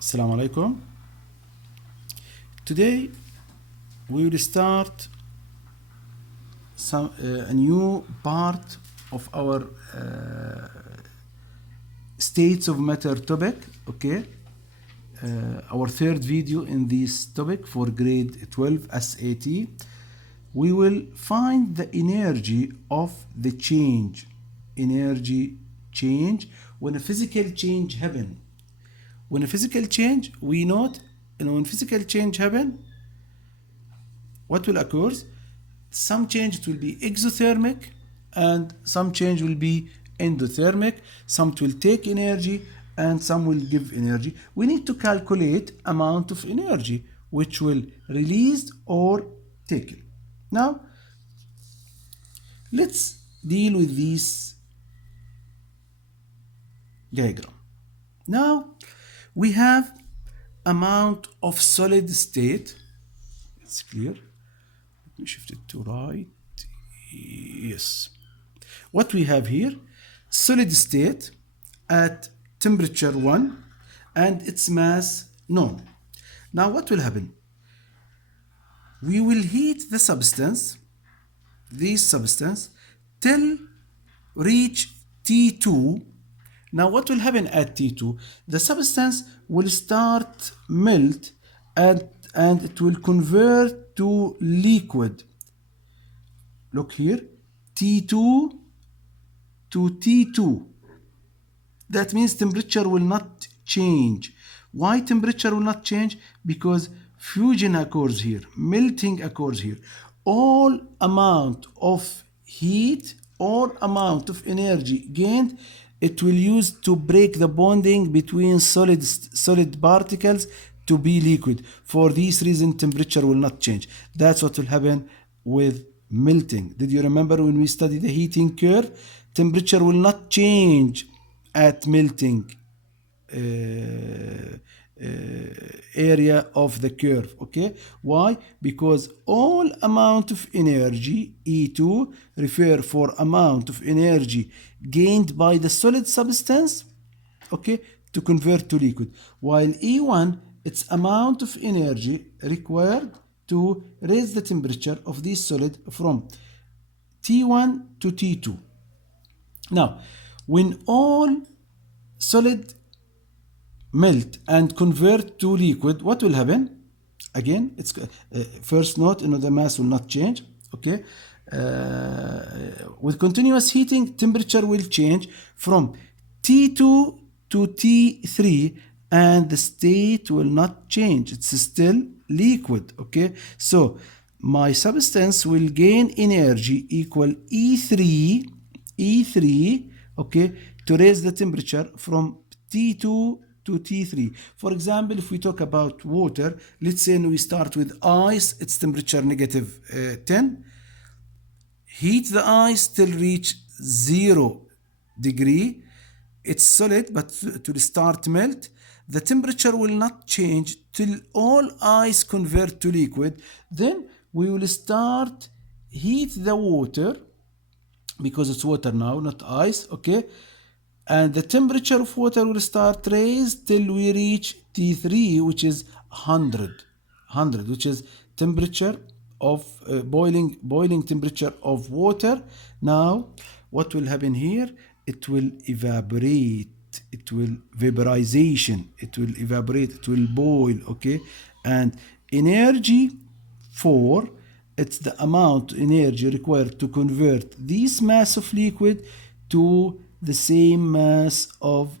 Assalamu alaikum. Today we will start a new part of our states of matter topic. Okay, our third video in this topic for grade 12 SAT. We will find the energy of the change. Energy change when a physical change happen. When a physical change, we note, when physical change happen, what will occur? Some change will be exothermic and some change will be endothermic. Some will take energy and some will give energy. We need to calculate amount of energy which will released or taken. Now, let's deal with this diagram. Now, we have amount of solid state. It's clear. Let me shift it to right. Yes. What we have here, solid state at temperature 1 and its mass known. Now what will happen? We will heat the substance, this substance, till reach T2. Now what will happen at T2? The substance will start melt and it will convert to liquid. Look here, T2 to T2. That means temperature will not change. Why temperature will not change? Because fusion occurs here, melting occurs here. All amount of heat or amount of energy gained, it will use to break the bonding between solid particles to be liquid. For this reason, temperature will not change. That's what will happen with melting. Did you remember when we studied the heating curve? Temperature will not change at melting area of the curve. Okay, why? Because all amount of energy E2 refer for amount of energy gained by the solid substance, okay, to convert to liquid, while E1 its amount of energy required to raise the temperature of this solid from T1 to T2. Now, when all solid melt and convert to liquid, what will happen? Again, it's first note, the mass will not change. Okay, with continuous heating, temperature will change from T2 to T3 and the state will not change. It's still liquid. Okay, so my substance will gain energy equal E3, okay, to raise the temperature from T2 to T3. For example, if we talk about water, let's say we start with ice, its temperature negative 10. Heat the ice till reach 0 degree. It's solid, but to start melt, the temperature will not change till all ice convert to liquid. Then we will start heat the water, because it's water now, not ice, okay? And the temperature of water will start raised till we reach T3, which is 100, which is temperature of boiling temperature of water. Now, what will happen here? It will evaporate. It will vaporization. It will evaporate. It will boil. Okay, and energy for it's the amount of energy required to convert this mass of liquid to the same mass of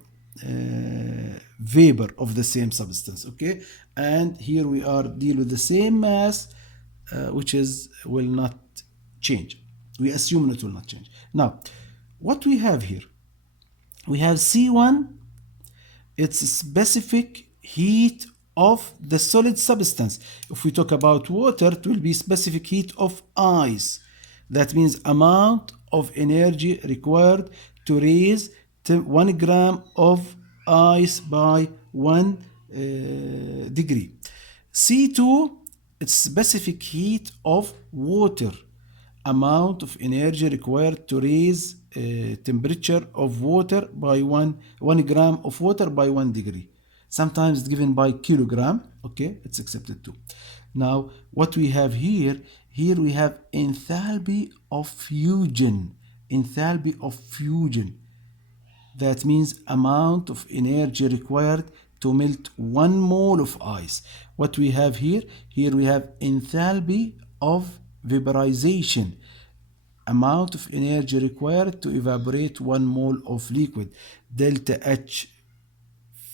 vapor of the same substance. Okay, and here we are deal with the same mass, which is will not change. We assume it will not change. Now, what we have here? We have C1. It's specific heat of the solid substance. If we talk about water, it will be specific heat of ice. That means amount of energy required to raise 1 gram of ice by 1 degree. C2, it's specific heat of water. Amount of energy required to raise temperature of water by 1 gram of water by 1 degree. Sometimes it's given by kilogram. Okay, it's accepted too. Now, what we have here, we have enthalpy of fusion. Enthalpy of fusion. That means amount of energy required to melt 1 mole of ice. What we have here, we have enthalpy of vaporization. Amount of energy required to evaporate 1 mole of liquid. Delta H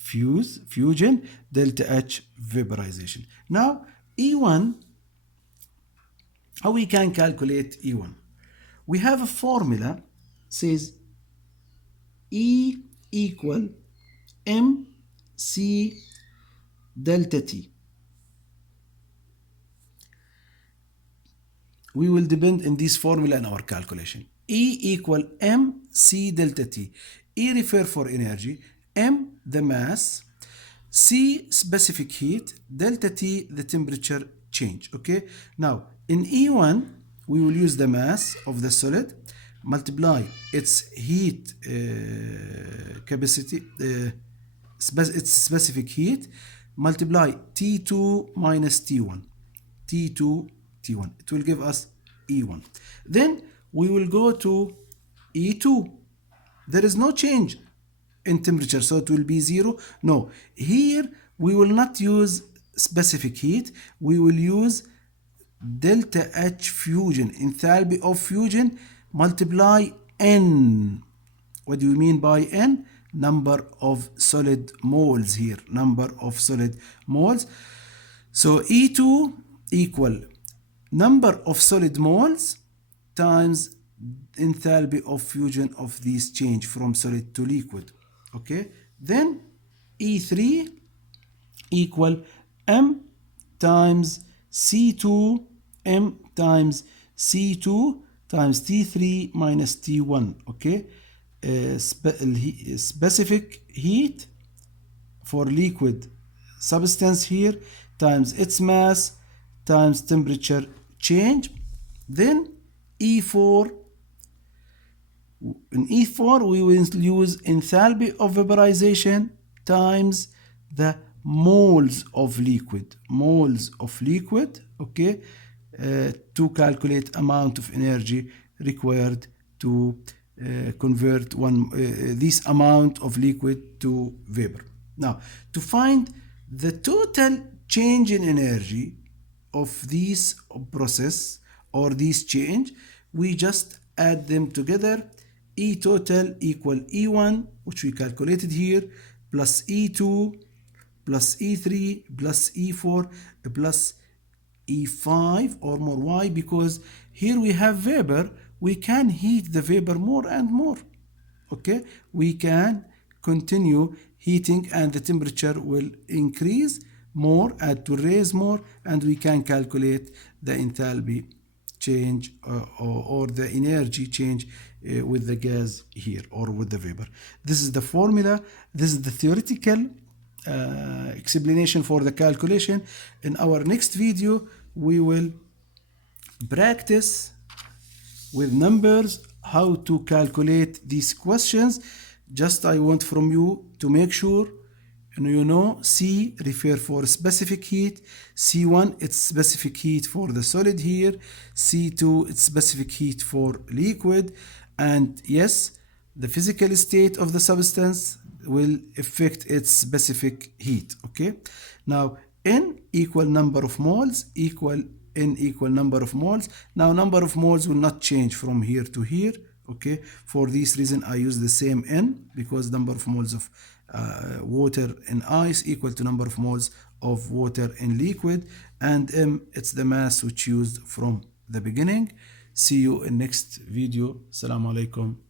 fusion, delta H vaporization. Now, E1, how we can calculate E1? We have a formula, says E equal MC delta T. We will depend in this formula in our calculation. E equal MC delta T. E refer for energy, M the mass, C specific heat, delta T the temperature change. Okay, now in E1 we will use the mass of the solid, multiply its heat capacity, its specific heat, multiply T2 minus T1, T2 T1. It will give us E1. Then we will go to E2. There is no change in temperature, so it will be 0. No, here we will not use specific heat. We will use delta H fusion, enthalpy of fusion, multiply N. What do you mean by N? Number of solid moles here, number of solid moles. So E2 equal number of solid moles times enthalpy of fusion of this change from solid to liquid. Okay, then E3 equal M times C2, M times C2 times T3 minus T1. Okay, specific heat for liquid substance here times its mass times temperature change. Then E4, in E4 we will use enthalpy of vaporization times the moles of liquid, okay, to calculate amount of energy required to convert this amount of liquid to vapor. Now, to find the total change in energy of this process or this change, we just add them together. E total equal E1, which we calculated here, plus E2 plus E3 plus E4 plus E5 or more. Why? Because here we have vapor, we can heat the vapor more and more. Okay, we can continue heating and the temperature will increase more and to raise more, and we can calculate the enthalpy change or the energy change with the gas here or with the vapor. This is the formula. This is the theoretical explanation for the calculation. In our next video we will practice with numbers how to calculate these questions. Just I want from you to make sure you know C refer for specific heat, C1 it's specific heat for the solid here, C2 it's specific heat for liquid, and yes, the physical state of the substance will affect its specific heat. Okay, now N equal number of moles equal N equal number of moles. Now number of moles will not change from here to here. Okay, for this reason I use the same N, because number of moles of water in ice equal to number of moles of water in liquid, and M it's the mass which used from the beginning. See you in next video. Assalamu alaikum.